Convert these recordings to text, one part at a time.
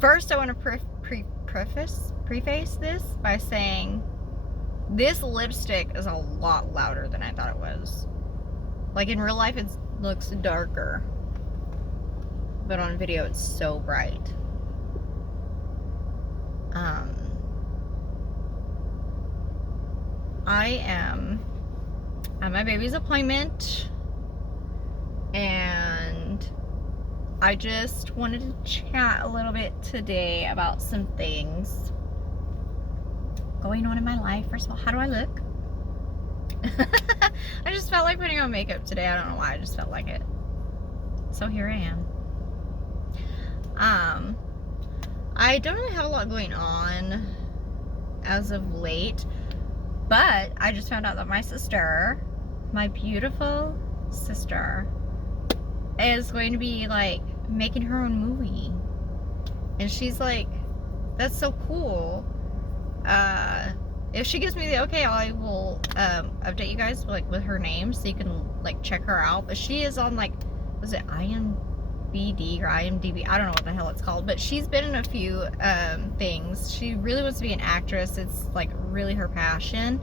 First, I want to preface this by saying this lipstick is a lot louder than I thought it was. Like in real life, it looks darker, but on video, it's so bright. I am at my baby's appointment, and I just wanted to chat a little bit today about some things going on in my life. First of all, how do I look? I just felt like putting on makeup today. I don't know why, I just felt like it. So here I am. I don't really have a lot going on as of late, but I just found out that my sister, my beautiful sister, is going to be like making her own movie. And she's like, that's so cool. If she gives me the okay, I will update you guys like with her name so you can like check her out. But she is on like, was it IMBD or IMDb? I don't know what the hell it's called, but she's been in a few things. She really wants to be an actress. It's like really her passion.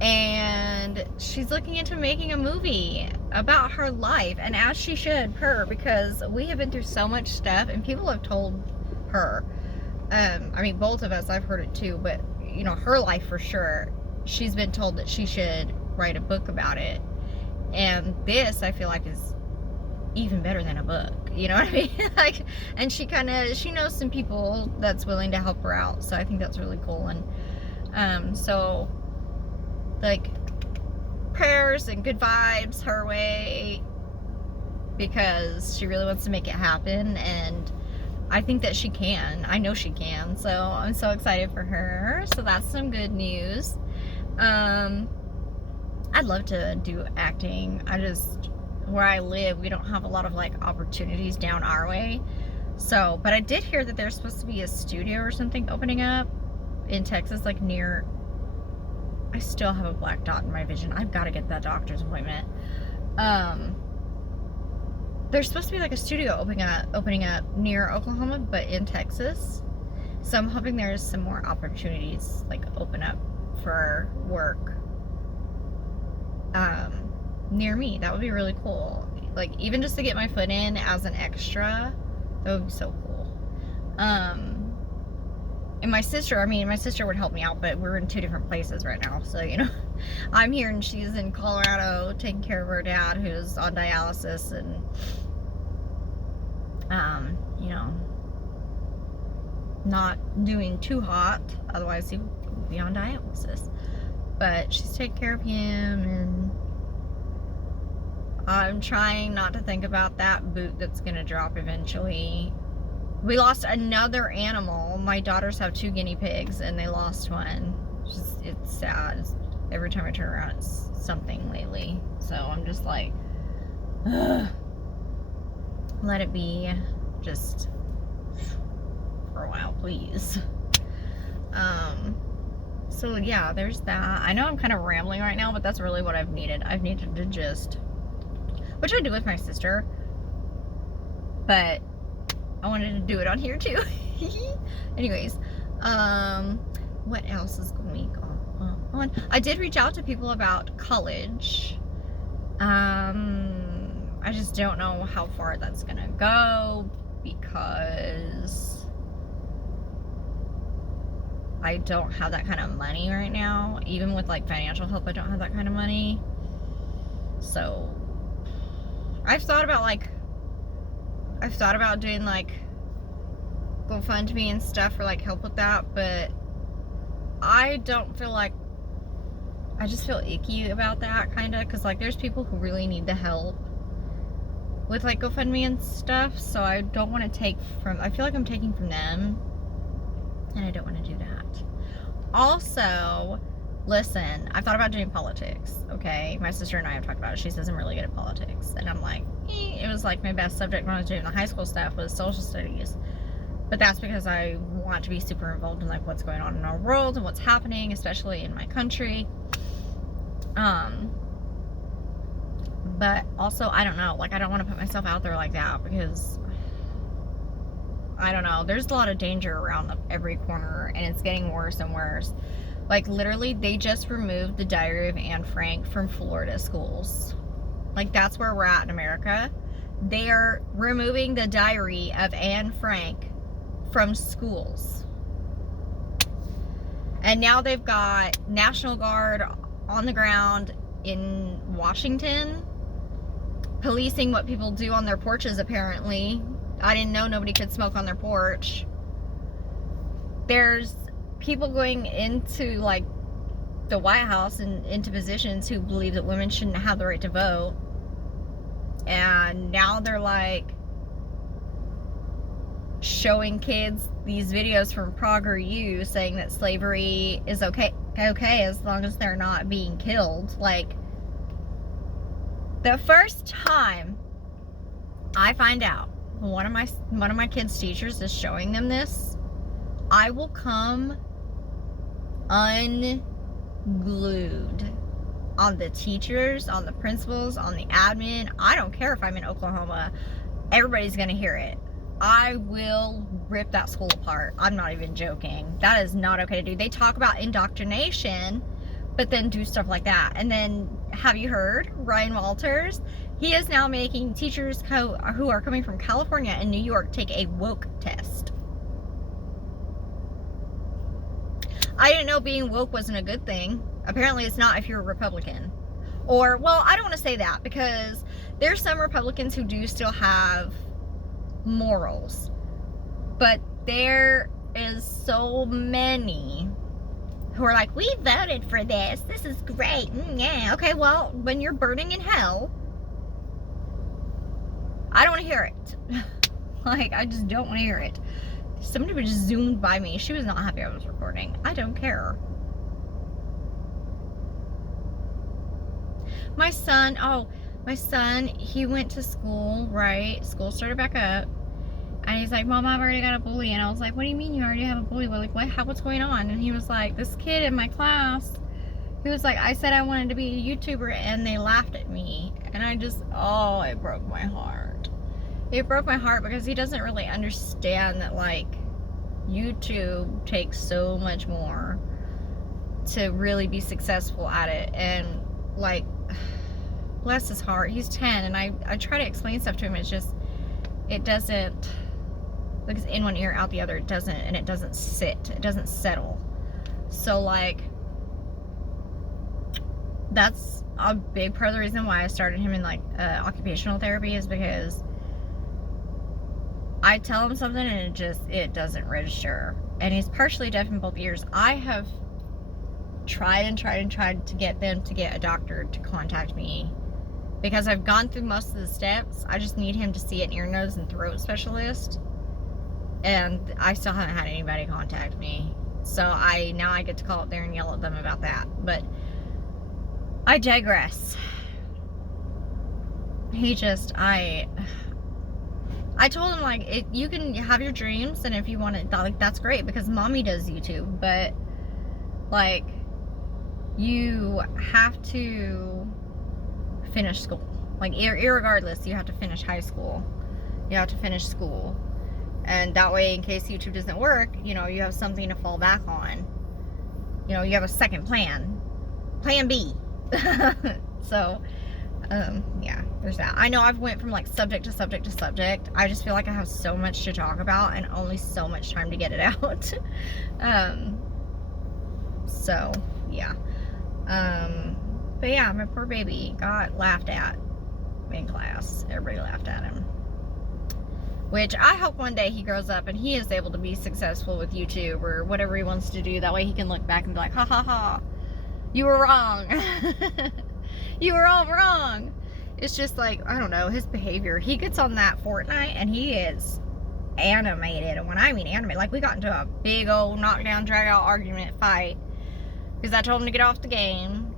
And she's looking into making a movie about her life, and as she should, because we have been through so much stuff, and people have told her, I mean, both of us, I've heard it too, but you know, her life for sure, she's been told that she should write a book about it. And this, I feel like, is even better than a book, you know what I mean? Like, and she knows some people that's willing to help her out, so I think that's really cool. And so like prayers and good vibes her way, because she really wants to make it happen, and I think that she can. I know she can, so I'm so excited for her. So that's some good news. I'd love to do acting. Where I live, we don't have a lot of like opportunities down our way. So, but I did hear that there's supposed to be a studio or something opening up in Texas, like near, I still have a black dot in my vision. I've got to get that doctor's appointment. There's supposed to be like a studio opening up near Oklahoma, but in Texas. So I'm hoping there's some more opportunities like open up for work near me. That would be really cool. Like even just to get my foot in as an extra, that would be so cool. And my sister would help me out, but we're in two different places right now. So, you know, I'm here and she's in Colorado taking care of her dad who's on dialysis, and, you know, not doing too hot. Otherwise he would be on dialysis. But she's taking care of him, and I'm trying not to think about that boot that's going to drop eventually. We lost another animal. My daughters have 2 guinea pigs, and they lost one. It's sad. Every time I turn around, it's something lately. So I'm just like, ugh. Let it be just for a while, please. So yeah, there's that. I know I'm kind of rambling right now, but that's really what I've needed. I've needed to just, which I do with my sister, but I wanted to do it on here too. Anyways, what else is going on? I did reach out to people about college. I just don't know how far that's gonna go, because I don't have that kind of money right now. Even with like financial help, I don't have that kind of money. So I've thought about doing like GoFundMe and stuff for like help with that, but I don't feel like, I just feel icky about that kind of, because like there's people who really need the help with like GoFundMe and stuff, so I don't want to take from, I feel like I'm taking from them, and I don't want to do that. Also, listen, I've thought about doing politics, okay? My sister and I have talked about it. She says I'm really good at politics, and I'm like, it was like my best subject when I was doing the high school stuff was social studies. But that's because I want to be super involved in like what's going on in our world and what's happening, especially in my country. But also, I don't know, like I don't want to put myself out there like that, because I don't know. There's a lot of danger around every corner, and it's getting worse and worse. Like, literally, they just removed the Diary of Anne Frank from Florida schools. Like, that's where we're at in America. They are removing the Diary of Anne Frank from schools. And now they've got National Guard on the ground in Washington, policing what people do on their porches, apparently. I didn't know nobody could smoke on their porch. There's people going into, like, the White House and into positions who believe that women shouldn't have the right to vote. And now they're, like, showing kids these videos from PragerU saying that slavery is okay as long as they're not being killed. Like, the first time I find out one of my kids' teachers is showing them this, I will come unglued on the teachers, on the principals, on the admin. I don't care if I'm in Oklahoma. Everybody's gonna hear it. I will rip that school apart. I'm not even joking. That is not okay to do. They talk about indoctrination, but then do stuff like that. And then, have you heard Ryan Walters? He is now making teachers who are coming from California and New York take a woke test. I didn't know being woke wasn't a good thing. Apparently it's not if you're a Republican. Or, well, I don't want to say that, because there's some Republicans who do still have morals. But there is so many who are like, we voted for this. This is great. Yeah. Okay, well, when you're burning in hell, I don't want to hear it. Like, I just don't want to hear it. Somebody just zoomed by me. She was not happy I was recording. I don't care. My son, he went to school, right? School started back up. And he's like, Mom, I've already got a bully. And I was like, what do you mean you already have a bully? Well, like, what's going on? And he was like, this kid in my class, he was like, I said I wanted to be a YouTuber and they laughed at me. And I just, it broke my heart. It broke my heart because he doesn't really understand that, like, YouTube takes so much more to really be successful at it. And, like, bless his heart, he's 10, and I try to explain stuff to him. It's just, it doesn't, like, it's in one ear, out the other. It doesn't, and it doesn't sit. It doesn't settle. So, like, that's a big part of the reason why I started him in, like, occupational therapy, is because I tell him something and it doesn't register. And he's partially deaf in both ears. I have tried to get them to get a doctor to contact me, because I've gone through most of the steps. I just need him to see an ear, nose, and throat specialist. And I still haven't had anybody contact me. So now I get to call up there and yell at them about that. But I digress. I told him, like, you can have your dreams, and if you want it, like, that's great, because mommy does YouTube, but, like, you have to finish school. Like, irregardless, you have to finish high school. You have to finish school. And that way, in case YouTube doesn't work, you know, you have something to fall back on. You know, you have a second plan. Plan B. So, yeah, there's that. I know I've went from, like, subject to subject to subject. I just feel like I have so much to talk about and only so much time to get it out. So, yeah. But yeah, my poor baby got laughed at in class. Everybody laughed at him. Which I hope one day he grows up and he is able to be successful with YouTube or whatever he wants to do. That way he can look back and be like, ha ha ha, you were wrong. You were all wrong. It's just like, I don't know, his behavior. He gets on that Fortnite and he is animated. And when I mean animated, like, we got into a big old knockdown, drag out argument fight. Because I told him to get off the game.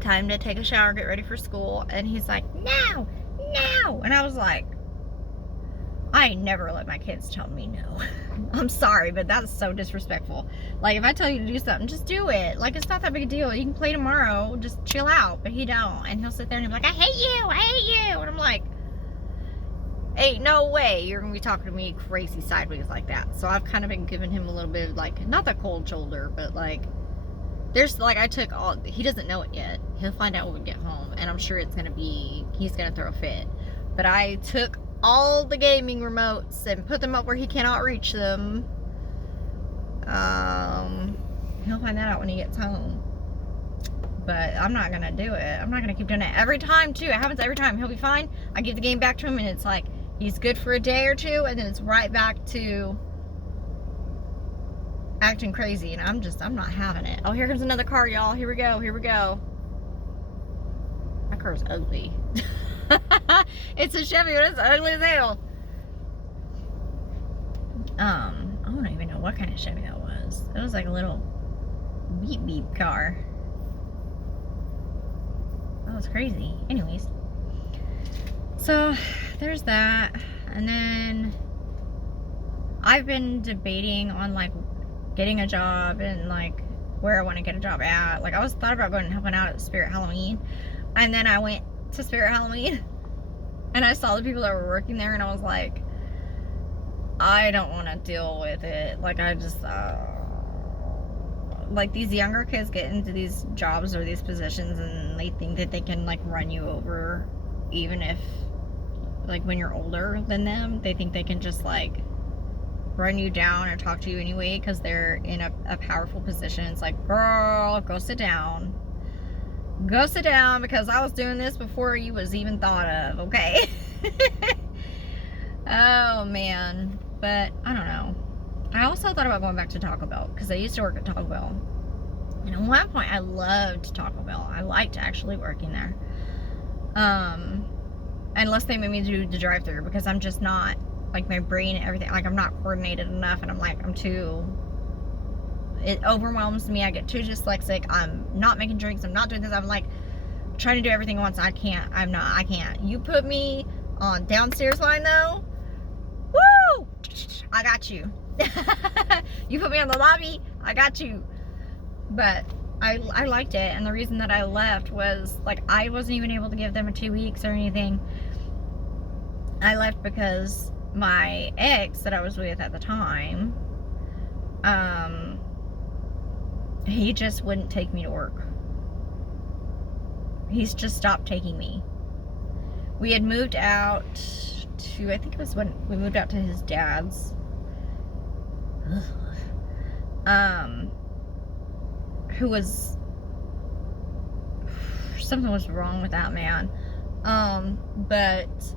Time to take a shower, get ready for school. And he's like, no, no. And I was like, I never let my kids tell me no. I'm sorry, but that's so disrespectful. Like, if I tell you to do something, just do it. Like, it's not that big a deal. You can play tomorrow. Just chill out. But he don't. And he'll sit there and he'll be like, I hate you. I hate you. And I'm like, ain't no way you're gonna be talking to me crazy sideways like that. So I've kind of been giving him a little bit of like, not the cold shoulder, but like, there's like, I took all, he doesn't know it yet. He'll find out when we get home, and I'm sure it's gonna be, he's gonna throw a fit. But I took all the gaming remotes and put them up where he cannot reach them. He'll find that out when he gets home. But I'm not gonna do it. I'm not gonna keep doing it every time too. It happens every time. He'll be fine. I give the game back to him, and it's like he's good for a day or two, and then it's right back to acting crazy. And I'm not having it. Oh, here comes another car, y'all. Here we go. Here we go. My car's ugly. It's a Chevy, but it's ugly as hell. I don't even know what kind of Chevy that was. It was like a little beep beep car. That was crazy. Anyways, so there's that. And then I've been debating on like getting a job and like where I want to get a job at. Like I thought about going and helping out at Spirit Halloween, and then I went to Spirit Halloween and I saw the people that were working there, and I was like, I don't want to deal with it. Like I just like these younger kids get into these jobs or these positions, and they think that they can like run you over, even if like when you're older than them, they think they can just like run you down or talk to you anyway because they're in a powerful position. It's like, girl, go sit down. Go sit down, because I was doing this before you was even thought of, okay? Oh man. But I don't know. I also thought about going back to Taco Bell, because I used to work at Taco Bell. And at one point I loved Taco Bell. I liked actually working there. Unless they made me do the drive-thru, because I'm just not, like my brain and everything, like I'm not coordinated enough, and I'm like, it overwhelms me. I get too dyslexic. I'm not making drinks. I'm not doing this. I'm like trying to do everything at once. I can't. You put me on downstairs line though, woo! I got you. You put me on the lobby, I got you. But I liked it, and the reason that I left was like I wasn't even able to give them a 2 weeks or anything. I left because my ex that I was with at the time, he just wouldn't take me to work. He's just stopped taking me. We had moved out to, I think it was when we moved out to his dad's. Who was, something was wrong with that man. But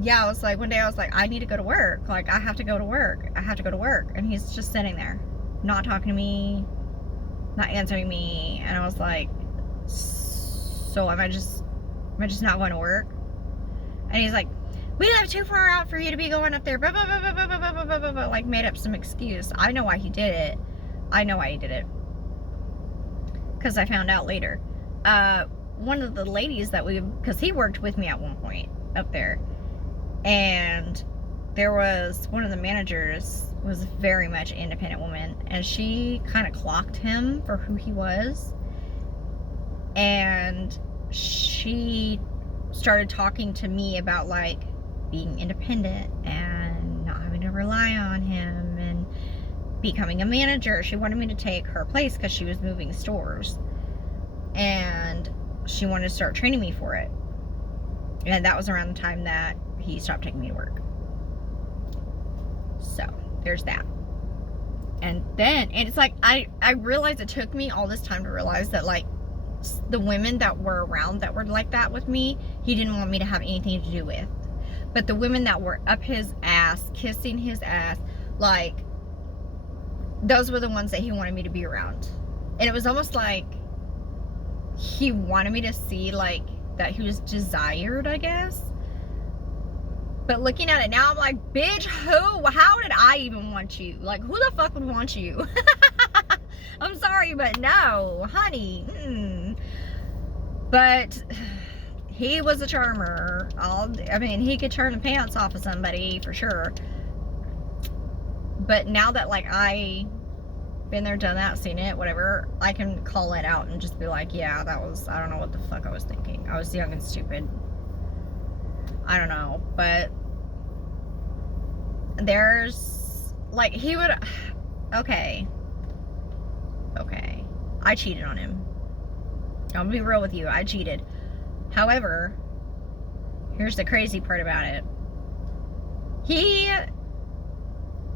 yeah, I was like, one day I was like, I need to go to work. Like, I have to go to work. I have to go to work. And he's just sitting there, not talking to me, not answering me. And I was like, so am I just not going to work? And he's like, we live too far out for you to be going up there. Blah, blah, blah, blah, blah, blah, blah, blah, blah, blah. Like, made up some excuse. I know why he did it. Because I found out later. One of the ladies that because he worked with me at one point up there. And there was one of the managers was very much an independent woman, and she kind of clocked him for who he was. And she started talking to me about like being independent and not having to rely on him and becoming a manager. She wanted me to take her place because she was moving stores, and she wanted to start training me for it. And that was around the time that he stopped taking me to work. So there's that. And it's like I realized it took me all this time to realize that like the women that were around that were like that with me, he didn't want me to have anything to do with. But the women that were up his ass, kissing his ass, like, those were the ones that he wanted me to be around. And it was almost like he wanted me to see like that he was desired, I guess. But looking at it now, I'm like, bitch, how did I even want you? Like, who the fuck would want you? I'm sorry, but no, honey. But he was a charmer. I mean, he could turn the pants off of somebody for sure. But now that like I been there, done that, seen it, whatever, I can call it out and just be like, yeah, that was, I don't know what the fuck I was thinking. I was young and stupid. I don't know, but there's, like, he would, okay, I cheated on him. I'll be real with you, I cheated. However, here's the crazy part about it.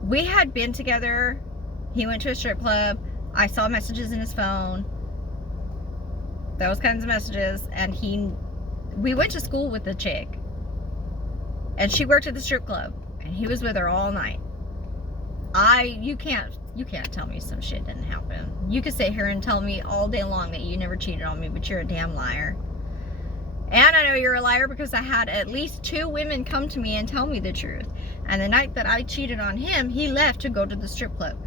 We had been together, he went to a strip club, I saw messages in his phone, those kinds of messages, and we went to school with the chick, and she worked at the strip club, and he was with her all night. You can't tell me some shit didn't happen. You could sit here and tell me all day long that you never cheated on me, but you're a damn liar. And I know you're a liar because I had at least 2 women come to me and tell me the truth. And the night that I cheated on him, he left to go to the strip club,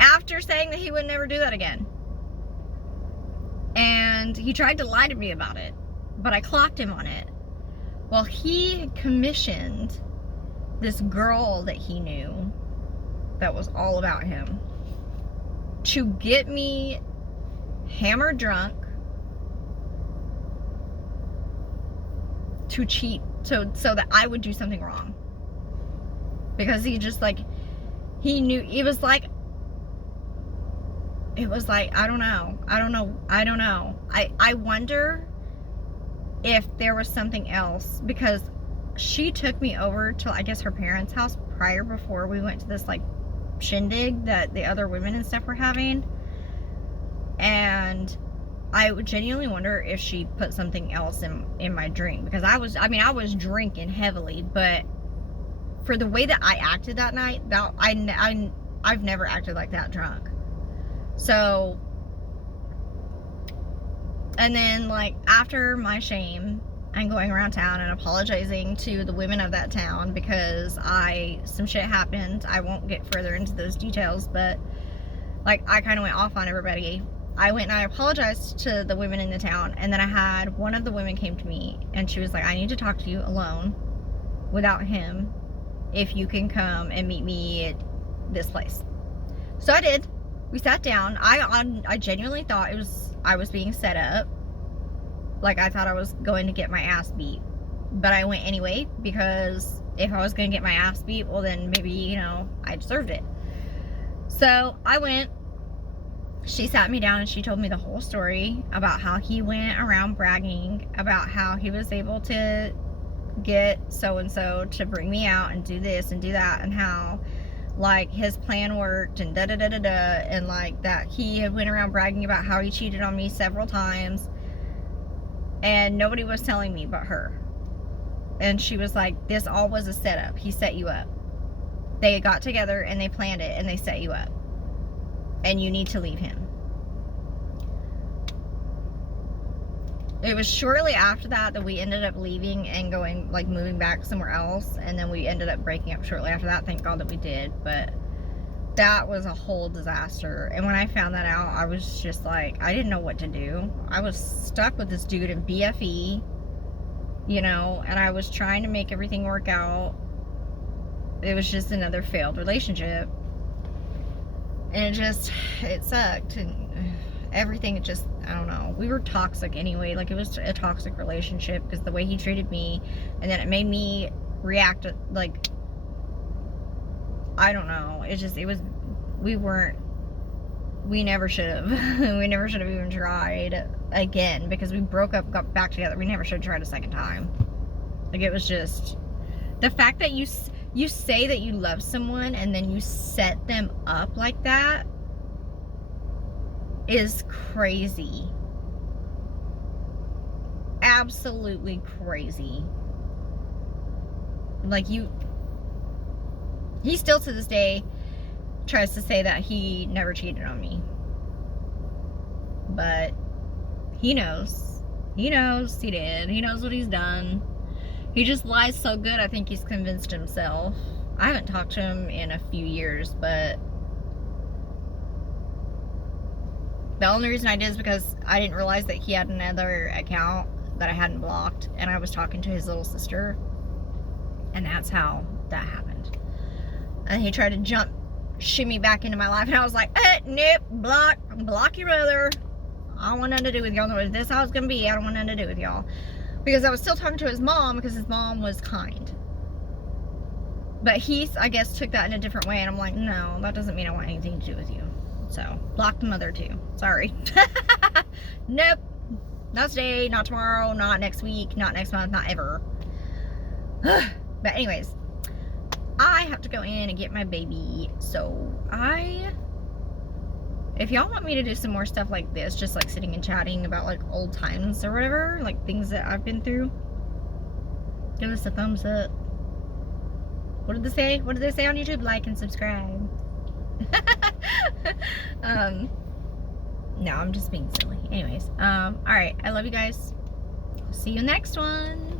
after saying that he would never do that again. And he tried to lie to me about it, but I clocked him on it. Well, he commissioned this girl that he knew that was all about him to get me hammered drunk, to cheat, so that I would do something wrong. Because he just, like, he knew, it was like, I don't know. I wonder if there was something else, because she took me over to, I guess, her parents' house before we went to this, like, shindig that the other women and stuff were having. And I would genuinely wonder if she put something else in my drink, because I was drinking heavily, but for the way that I acted that night, I've never acted like that drunk. So, and then, like, after my shame and going around town and apologizing to the women of that town because some shit happened. I won't get further into those details, but, like, I kind of went off on everybody. I went and I apologized to the women in the town, and then I had one of the women came to me and she was like, I need to talk to you alone without him, if you can come and meet me at this place. So I did. We sat down. I genuinely thought I was being set up. Like, I thought I was going to get my ass beat. But I went anyway, because if I was going to get my ass beat, well then maybe, you know, I deserved it. So I went. She sat me down and she told me the whole story about how he went around bragging about how he was able to get so-and-so to bring me out and do this and do that, and how, like, his plan worked and da-da-da-da-da, and, like, that he had went around bragging about how he cheated on me several times, and nobody was telling me but her. And she was like, this all was a setup. He set you up. They got together and they planned it and they set you up, and you need to leave him. It was shortly after that we ended up leaving and going, like, moving back somewhere else, and then we ended up breaking up shortly after that. Thank God that we did. But that was a whole disaster. And when I found that out, I was just like, I didn't know what to do. I was stuck with this dude in BFE, you know, and I was trying to make everything work out. It was just another failed relationship, and it sucked, and everything just, I don't know. We were toxic anyway. Like, it was a toxic relationship because the way he treated me, and then it made me react, like, I don't know. We never should have. We never should have even tried again, because we broke up, got back together. We never should have tried a second time. Like, it was just, the fact that you say that you love someone and then you set them up like that is crazy. Absolutely crazy. Like, he still to this day tries to say that he never cheated on me. But he knows. He knows he did. He knows what he's done. He just lies so good, I think he's convinced himself. I haven't talked to him in a few years, but the only reason I did is because I didn't realize that he had another account that I hadn't blocked, and I was talking to his little sister, and that's how that happened. And he tried to shimmy back into my life, and I was like, nope, block your brother. I don't want nothing to do with y'all. If this is how it's gonna be, I don't want nothing to do with y'all. Because I was still talking to his mom, because his mom was kind. But he, I guess, took that in a different way, and I'm like, no, that doesn't mean I want anything to do with you. So, blocked the mother too. Sorry. Nope. Not today, not tomorrow, not next week, not next month, not ever. But anyways, I have to go in and get my baby. So, if y'all want me to do some more stuff like this, just like sitting and chatting about like old times or whatever, like things that I've been through, give us a thumbs up. What did they say? What did they say on YouTube? Like and subscribe. No, I'm just being silly. Anyways, all right. I love you guys. See you next one.